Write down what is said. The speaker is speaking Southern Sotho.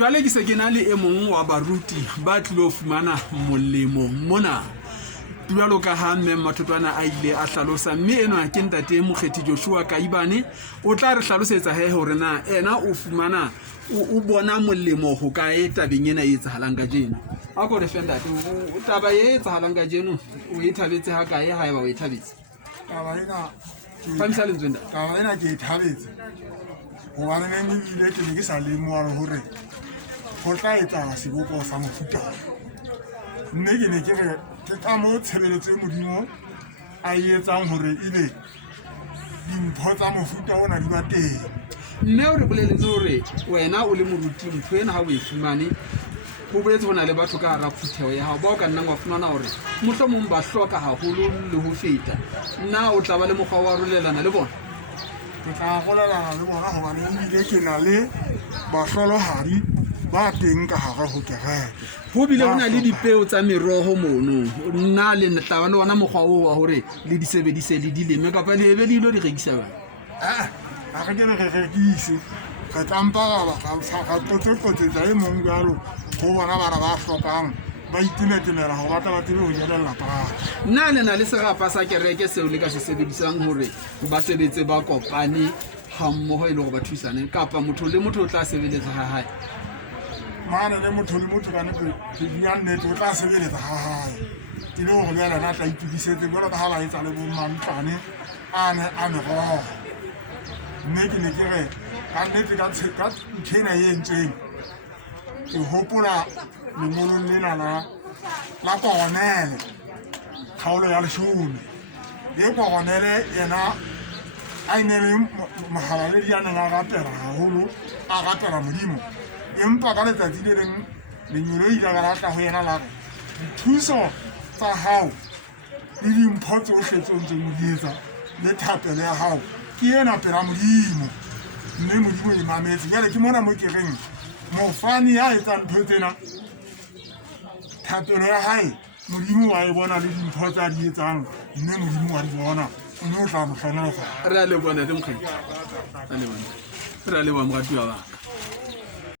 Jwale ke se ke na le e mong wa baruti ba tlilo fumana molemo mona. Jwalo ka ha mme Mathotwana a ile a hlalosa, mme ena ke ntate Mokgethi Joshua Kaibane o tla re hlalosetsa hore na ena o fumana o bona molemo ho kae tabeng ena e etsahalang ka jeno. A ko re fenda taba e etsahalang ka jeno o e thabetse ha kae ha eba o e thabetse? Taba ena ke e thabetse hobane neng ile ke ne ke sa lemoha hore ho tla etsahala seboko sa mofuta. Mme ke ne ke re ke ka mo tshebeletso e Modimo a etsang hore ebe dimpho tsa mofuta ona di ba teng. Mme o re boleletse hore wena o le moruti mpho ena ha o e fumane ho boetse bona le batho ka hara phutheho ya hao ba o ka nnang wa fumana hore mohlomong ba hloka haholo le ho feta. Nna o tla ba le mokgwa wa rolelana le bona? Ke tla rolelana le bona hobane ebile ke na le bahlolohadi ba teng ka hara ho kereke. Ho bile ho na le dipeo tsa meroho mono. Nna le tla ba le ona mokgwa o wa hore le di sebedise le di leme kapa le ebe le ilo di rekisa ba? Ha re kene re rekise re tlampa ga qotsotsa e mong jalo ho bona bana ba hlokang ba itimetemela ho batla ba tsebe ho jelella pa. Nna le na le serapa sa kereke seo le ka se sebedisang hore ba sebetse ba kopane ha mmoho e le hore ba thusane, kapa motho le motho o tla sebeletsa ha hae? Mane le motho ka ne ke bua nnete o tla sebeletsa ha hae. Ke le hore le yena a tla itukisetse jwalo ka ha ba etsa le bommantlane a meroho. Mme ke ne ke re ka nnete ka nthena e entseng ke hopola lengolong lena la Koronele kgaolo ya 10. Le Koronele yena a ne le mohalaledi ya neng a rapela haholo, a rapela Modimo. Empa ka letsatsi le leng lenyolo ile ka latla ho yena la re dithuso tsa hao le dimpho tsohle tseo ntseng o di etsa le thapelo ya hao ke ena pela Modimo. Mme Modimo e mametse. Jwale ke mona mo ke reng mofani ya etsang ntho tsena thapelo ya hae Modimo wa e bona le dimpho tsa di etsang, mme Modimo wa di bona, mme o tla mo hlonolofatsa. Re a le bona le Mokgethi. Re a le bona moratuwa wa ka.